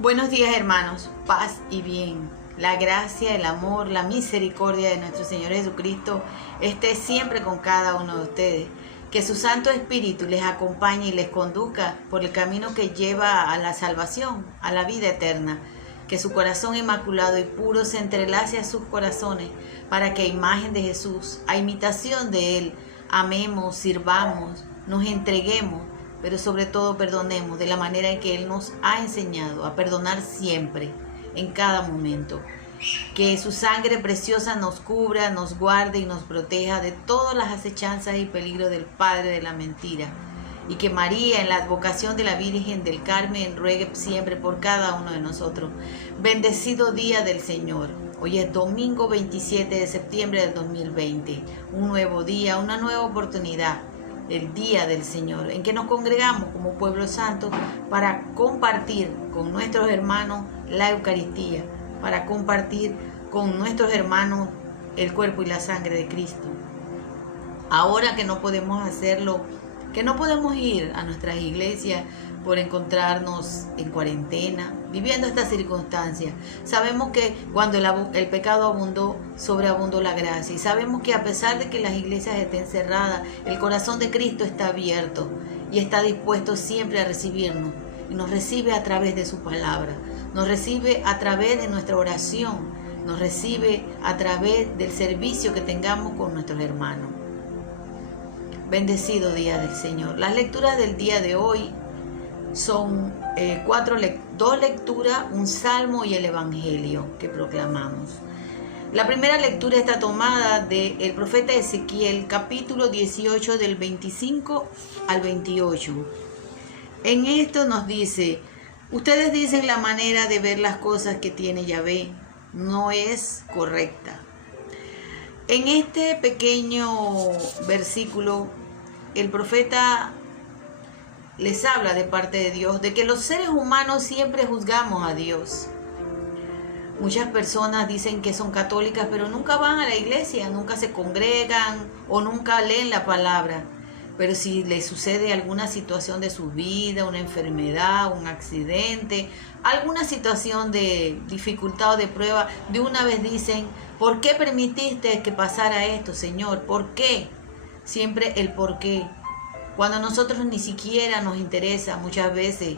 Buenos días, hermanos, paz y bien. La gracia, el amor, la misericordia de nuestro Señor Jesucristo esté siempre con cada uno de ustedes. Que su Santo Espíritu les acompañe y les conduzca por el camino que lleva a la salvación, a la vida eterna. Que su corazón inmaculado y puro se entrelace a sus corazones para que a imagen de Jesús, a imitación de Él, amemos, sirvamos, nos entreguemos, pero sobre todo perdonemos de la manera en que Él nos ha enseñado a perdonar siempre, en cada momento. Que su sangre preciosa nos cubra, nos guarde y nos proteja de todas las acechanzas y peligros del padre de la mentira. Y que María, en la advocación de la Virgen del Carmen, ruegue siempre por cada uno de nosotros. Bendecido día del Señor. Hoy es domingo 27 de septiembre del 2020. Un nuevo día, una nueva oportunidad. El día del Señor, en que nos congregamos como pueblo santo para compartir con nuestros hermanos la Eucaristía, para compartir con nuestros hermanos el cuerpo y la sangre de Cristo. Ahora que no podemos hacerlo, que no podemos ir a nuestras iglesias por encontrarnos en cuarentena, viviendo estas circunstancias, sabemos que cuando el pecado abundó, sobreabundó la gracia. Y sabemos que a pesar de que las iglesias estén cerradas, el corazón de Cristo está abierto y está dispuesto siempre a recibirnos. Y nos recibe a través de su palabra, nos recibe a través de nuestra oración, nos recibe a través del servicio que tengamos con nuestros hermanos. Bendecido día del Señor. Las lecturas del día de hoy son dos lecturas, un salmo y el evangelio que proclamamos. La primera lectura está tomada del profeta Ezequiel, capítulo 18, del 25 al 28. En esto nos dice: ustedes dicen la manera de ver las cosas que tiene Yahvé no es correcta. En este pequeño versículo, el profeta les habla de parte de Dios, de que los seres humanos siempre juzgamos a Dios. Muchas personas dicen que son católicas, pero nunca van a la iglesia, nunca se congregan o nunca leen la palabra. Pero si les sucede alguna situación de su vida, una enfermedad, un accidente, alguna situación de dificultad o de prueba, de una vez dicen: ¿por qué permitiste que pasara esto, Señor? ¿Por qué? Siempre el por qué. Cuando nosotros ni siquiera nos interesa muchas veces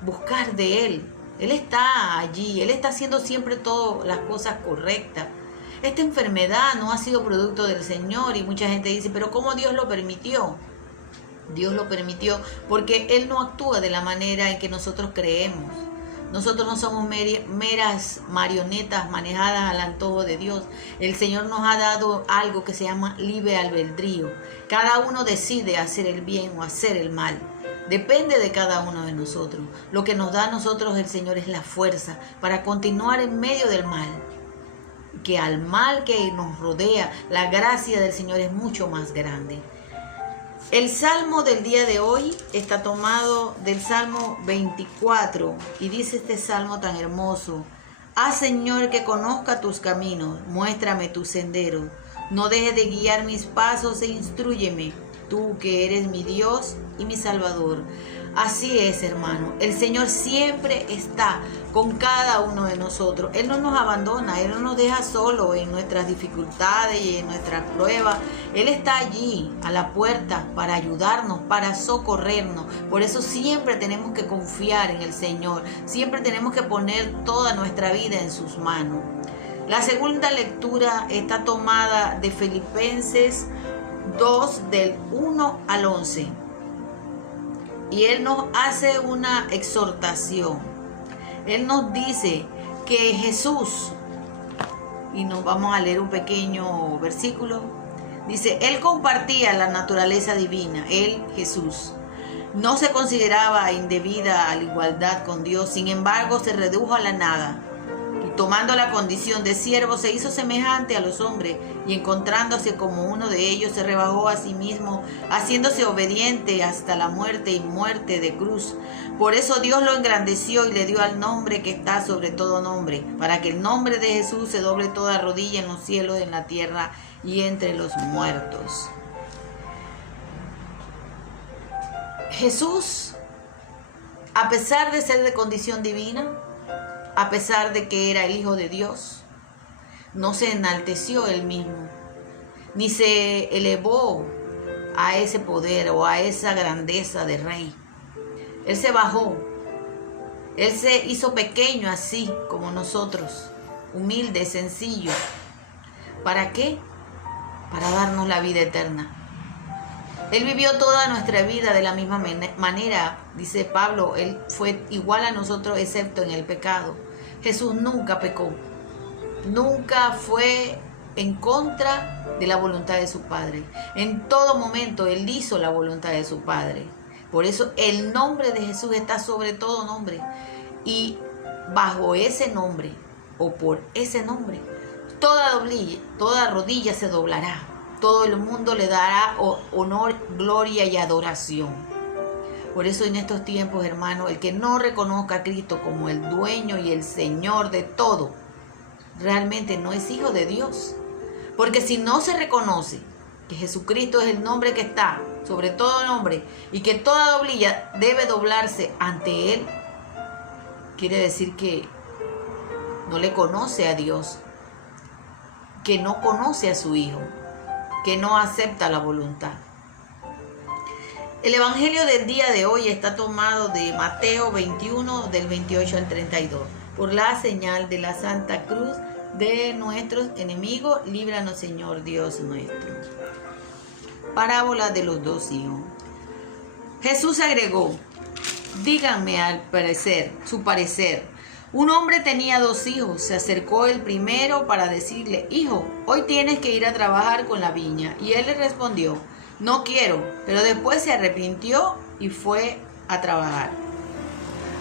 buscar de Él. Él está allí, Él está haciendo siempre todas las cosas correctas. Esta enfermedad no ha sido producto del Señor y mucha gente dice: ¿pero cómo Dios lo permitió? Dios lo permitió porque Él no actúa de la manera en que nosotros creemos. Nosotros no somos meras marionetas manejadas al antojo de Dios. El Señor nos ha dado algo que se llama libre albedrío. Cada uno decide hacer el bien o hacer el mal. Depende de cada uno de nosotros. Lo que nos da a nosotros el Señor es la fuerza para continuar en medio del mal. Que al mal que nos rodea, la gracia del Señor es mucho más grande. El salmo del día de hoy está tomado del Salmo 24 y dice este salmo tan hermoso: haz, Señor, que conozca tus caminos, muéstrame tus senderos, no dejes de guiar mis pasos e instrúyeme, tú que eres mi Dios y mi Salvador. Así es, hermano, el Señor siempre está con cada uno de nosotros. Él no nos abandona, Él no nos deja solo en nuestras dificultades y en nuestras pruebas. Él está allí a la puerta para ayudarnos, para socorrernos. Por eso siempre tenemos que confiar en el Señor, siempre tenemos que poner toda nuestra vida en sus manos. La segunda lectura está tomada de Filipenses 2, del 1 al 11. Y Él nos hace una exhortación. Él nos dice que Jesús, y nos vamos a leer un pequeño versículo, dice: Él compartía la naturaleza divina, Él, Jesús. No se consideraba indebida a la igualdad con Dios, sin embargo se redujo a la nada. Y tomando la condición de siervo, se hizo semejante a los hombres, y encontrándose como uno de ellos, se rebajó a sí mismo, haciéndose obediente hasta la muerte y muerte de cruz. Por eso Dios lo engrandeció y le dio al nombre que está sobre todo nombre, para que el nombre de Jesús se doble toda rodilla en los cielos, en la tierra y entre los muertos. Jesús, a pesar de ser de condición divina, a pesar de que era el Hijo de Dios. No se enalteció él mismo, ni se elevó a ese poder o a esa grandeza de rey. Él se bajó. Él se hizo pequeño así como nosotros, humilde, sencillo. ¿Para qué? Para darnos la vida eterna. Él vivió toda nuestra vida de la misma manera, dice Pablo. Él fue igual a nosotros excepto en el pecado. Jesús nunca pecó, nunca fue en contra de la voluntad de su Padre. En todo momento Él hizo la voluntad de su Padre. Por eso el nombre de Jesús está sobre todo nombre. Y bajo ese nombre, o por ese nombre, toda rodilla se doblará. Todo el mundo le dará honor, gloria y adoración. Por eso en estos tiempos, hermanos, el que no reconozca a Cristo como el dueño y el Señor de todo, realmente no es hijo de Dios. Porque si no se reconoce que Jesucristo es el nombre que está sobre todo nombre y que toda rodilla debe doblarse ante Él, quiere decir que no le conoce a Dios, que no conoce a su Hijo, que no acepta la voluntad. El Evangelio del día de hoy está tomado de Mateo 21, del 28 al 32. Por la señal de la Santa Cruz de nuestros enemigos, líbranos, Señor Dios nuestro. Parábola de los dos hijos. Jesús agregó: díganme su parecer. Un hombre tenía dos hijos. Se acercó el primero para decirle: hijo, hoy tienes que ir a trabajar con la viña. Y él le respondió: no quiero. Pero después se arrepintió y fue a trabajar.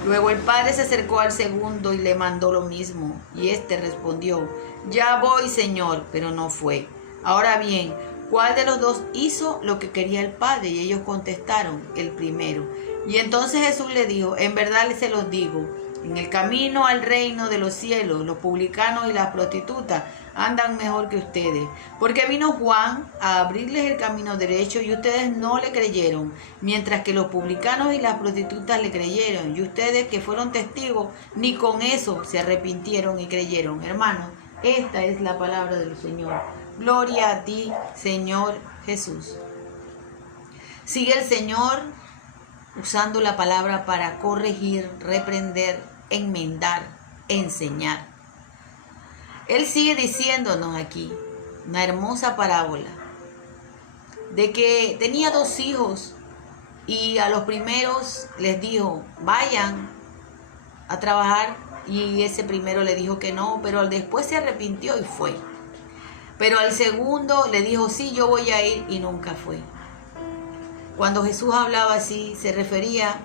Luego el padre se acercó al segundo y le mandó lo mismo. Y éste respondió: ya voy, señor, pero no fue. Ahora bien, ¿cuál de los dos hizo lo que quería el padre? Y ellos contestaron: el primero. Y entonces Jesús le dijo: en verdad se los digo, en el camino al reino de los cielos, los publicanos y las prostitutas andan mejor que ustedes. Porque vino Juan a abrirles el camino derecho y ustedes no le creyeron, mientras que los publicanos y las prostitutas le creyeron. Y ustedes, que fueron testigos, ni con eso se arrepintieron y creyeron. Hermanos, esta es la palabra del Señor. Gloria a ti, Señor Jesús. Sigue el Señor usando la palabra para corregir, reprender, enmendar, enseñar. Él sigue diciéndonos aquí una hermosa parábola de que tenía dos hijos y a los primeros les dijo: vayan a trabajar, y ese primero le dijo que no, pero después se arrepintió y fue. Pero al segundo le dijo: sí, yo voy a ir, y nunca fue. Cuando Jesús hablaba así, se refería,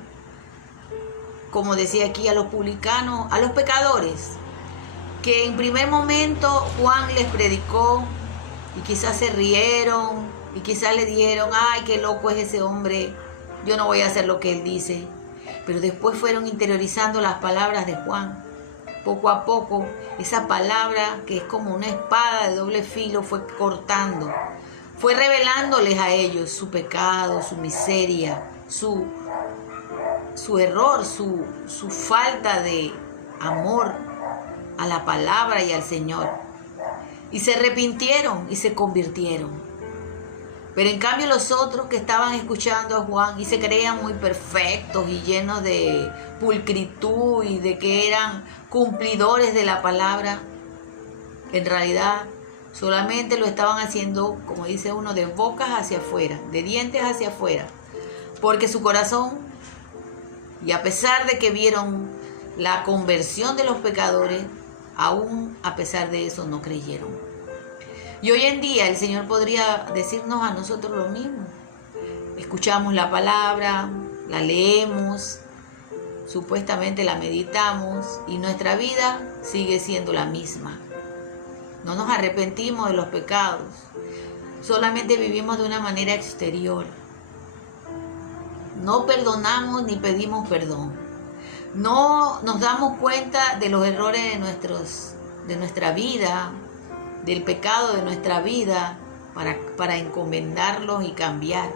como decía aquí, a los publicanos, a los pecadores, que en primer momento Juan les predicó y quizás se rieron y quizás le dijeron: ay, qué loco es ese hombre, yo no voy a hacer lo que él dice. Pero después fueron interiorizando las palabras de Juan. Poco a poco, esa palabra, que es como una espada de doble filo, fue cortando, fue revelándoles a ellos su pecado, su miseria, su error, su falta de amor a la palabra y al Señor. Y se arrepintieron y se convirtieron. Pero en cambio los otros que estaban escuchando a Juan y se creían muy perfectos y llenos de pulcritud y de que eran cumplidores de la palabra, en realidad solamente lo estaban haciendo, como dice uno, de bocas hacia afuera, de dientes hacia afuera, porque su corazón, y a pesar de que vieron la conversión de los pecadores, aún a pesar de eso no creyeron. Y hoy en día el Señor podría decirnos a nosotros lo mismo. Escuchamos la palabra, la leemos, supuestamente la meditamos, y nuestra vida sigue siendo la misma. No nos arrepentimos de los pecados, solamente vivimos de una manera exterior. No perdonamos ni pedimos perdón. No nos damos cuenta de los errores de nuestra vida, del pecado de nuestra vida, para encomendarlos y cambiar.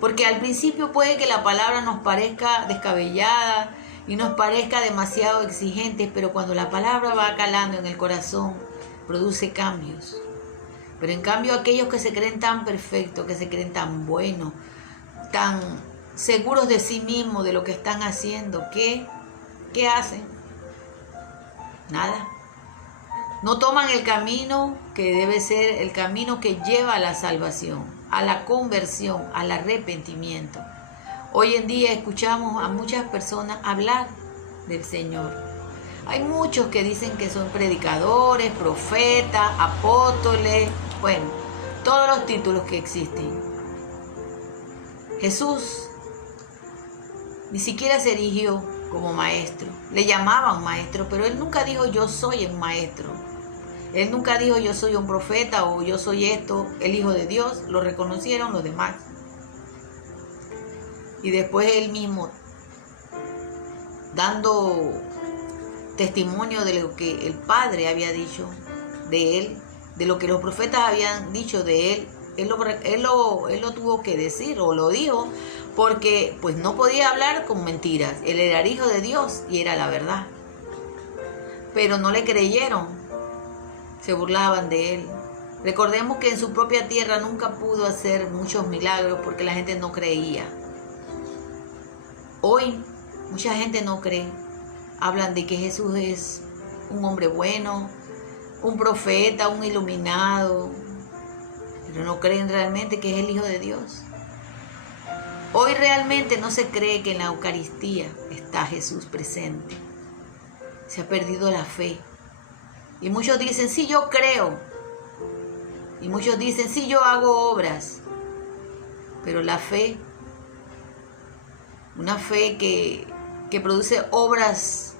Porque al principio puede que la palabra nos parezca descabellada y nos parezca demasiado exigentes, pero cuando la palabra va calando en el corazón, produce cambios. Pero en cambio aquellos que se creen tan perfectos, que se creen tan buenos, tan seguros de sí mismos, de lo que están haciendo, ¿qué hacen? Nada. No toman el camino que debe ser el camino que lleva a la salvación, a la conversión, al arrepentimiento. Hoy en día escuchamos a muchas personas hablar del Señor. Hay muchos que dicen que son predicadores, profetas, apóstoles, bueno, todos los títulos que existen. Jesús ni siquiera se erigió como maestro. Le llamaban maestro, pero él nunca dijo yo soy el maestro. Él nunca dijo yo soy un profeta o yo soy esto, el Hijo de Dios. Lo reconocieron los demás. Y después él mismo, dando testimonio de lo que el Padre había dicho de él, de lo que los profetas habían dicho de él, él lo tuvo que decir o lo dijo, porque pues no podía hablar con mentiras. Él era el Hijo de Dios y era la verdad. Pero no le creyeron, se burlaban de él. Recordemos que en su propia tierra nunca pudo hacer muchos milagros porque la gente no creía. Hoy mucha gente no cree. Hablan de que Jesús es un hombre bueno, un profeta, un iluminado, pero no creen realmente que es el Hijo de Dios. Hoy realmente no se cree que en la Eucaristía está Jesús presente. Se ha perdido la fe. Y muchos dicen, sí, yo creo. Y muchos dicen, sí, yo hago obras. Pero la fe, una fe que produce obras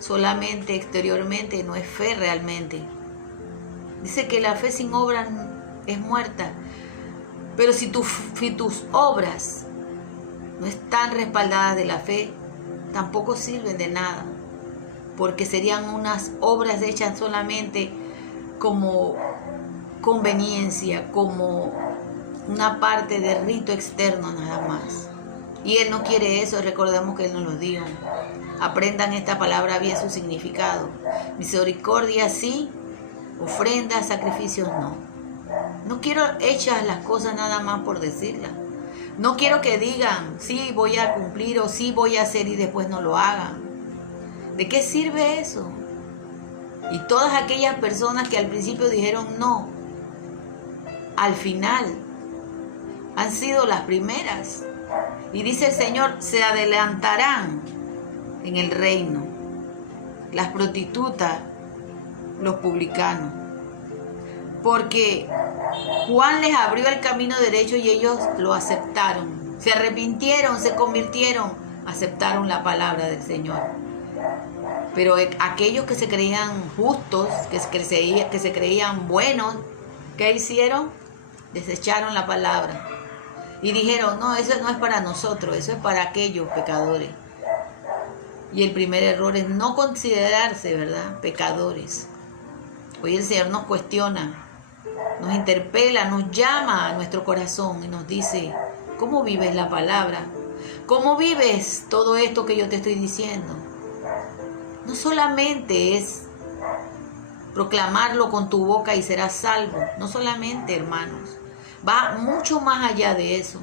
solamente exteriormente, no es fe realmente. Dice que la fe sin obras es muerta. Pero si tus obras no están respaldadas de la fe, tampoco sirven de nada. Porque serían unas obras hechas solamente como conveniencia, como una parte de rito externo nada más. Y Él no quiere eso, recordemos que Él nos lo dijo. Aprendan esta palabra bien su significado. Misericordia sí, ofrendas, sacrificios no. No quiero hechas las cosas nada más por decirlas. No quiero que digan, sí voy a cumplir o sí voy a hacer y después no lo hagan. ¿De qué sirve eso? Y todas aquellas personas que al principio dijeron no, al final han sido las primeras. Y dice el Señor, se adelantarán en el reino. Las prostitutas, los publicanos. Porque Juan les abrió el camino derecho y ellos lo aceptaron. Se arrepintieron, se convirtieron, aceptaron la palabra del Señor. Pero aquellos que se creían justos, que se creían buenos, ¿qué hicieron? Desecharon la palabra. Y dijeron, no, eso no es para nosotros, eso es para aquellos pecadores. Y el primer error es no considerarse, ¿verdad?, pecadores. Hoy el Señor nos cuestiona, nos interpela, nos llama a nuestro corazón y nos dice, ¿cómo vives la palabra? ¿Cómo vives todo esto que yo te estoy diciendo? No solamente es proclamarlo con tu boca y serás salvo. No solamente, hermanos. Va mucho más allá de eso.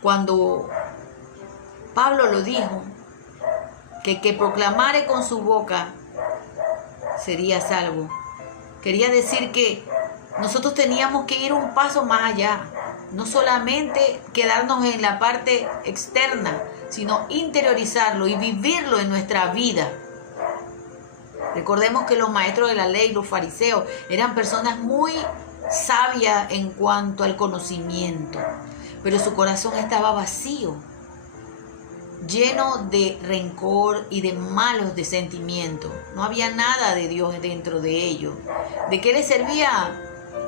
Cuando Pablo lo dijo, que proclamare con su boca sería salvo. Quería decir que nosotros teníamos que ir un paso más allá. No solamente quedarnos en la parte externa, sino interiorizarlo y vivirlo en nuestra vida. Recordemos que los maestros de la ley, los fariseos, eran personas muy sabias en cuanto al conocimiento, pero su corazón estaba vacío, lleno de rencor y de malos de sentimientos. No había nada de Dios dentro de ellos. ¿De qué les servía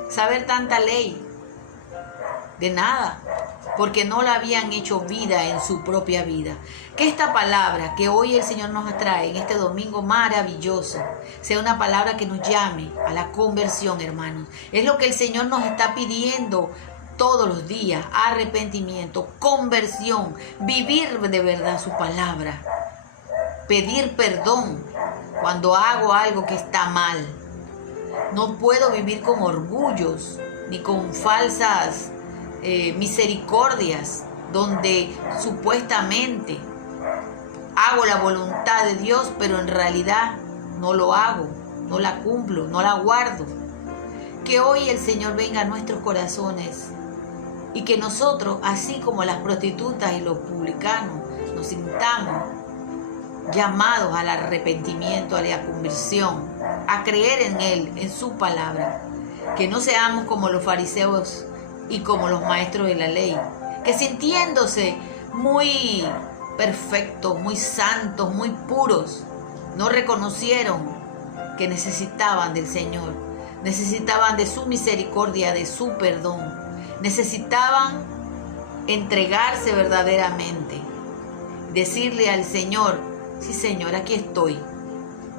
saber tanta ley? De nada, porque no la habían hecho vida en su propia vida. Que esta palabra que hoy el Señor nos trae en este domingo maravilloso sea una palabra que nos llame a la conversión, hermanos. Es lo que el Señor nos está pidiendo todos los días: arrepentimiento, conversión, vivir de verdad su palabra. pedir perdón cuando hago algo que está mal. No puedo vivir con orgullos ni con falsas misericordias, donde supuestamente hago la voluntad de Dios, pero en realidad no lo hago, no la cumplo, no la guardo. Que hoy el Señor venga a nuestros corazones y que nosotros, así como las prostitutas y los publicanos, nos sintamos llamados al arrepentimiento, a la conversión, a creer en Él, en su palabra. Que no seamos como los fariseos y como los maestros de la ley, que sintiéndose muy perfectos, muy santos, muy puros, no reconocieron que necesitaban del Señor, necesitaban de su misericordia, de su perdón, necesitaban entregarse verdaderamente, decirle al Señor: sí, Señor, aquí estoy,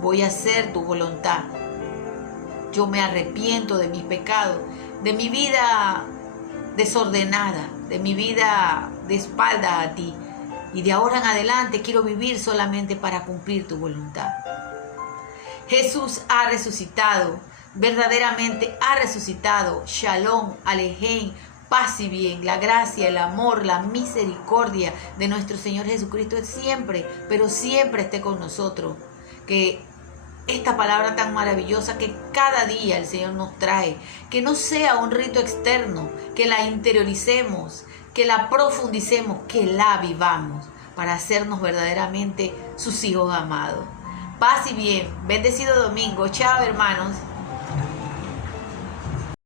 voy a hacer tu voluntad. Yo me arrepiento de mis pecados, de mi vida desordenada, de mi vida de espalda a ti. Y de ahora en adelante quiero vivir solamente para cumplir tu voluntad. Jesús ha resucitado, verdaderamente ha resucitado. Shalom, Alejem, paz y bien, la gracia, el amor, la misericordia de nuestro Señor Jesucristo es siempre, pero siempre esté con nosotros. Que esta palabra tan maravillosa que cada día el Señor nos trae, que no sea un rito externo, que la interioricemos, que la profundicemos, que la vivamos para hacernos verdaderamente sus hijos amados. Paz y bien, bendecido domingo. Chao, hermanos.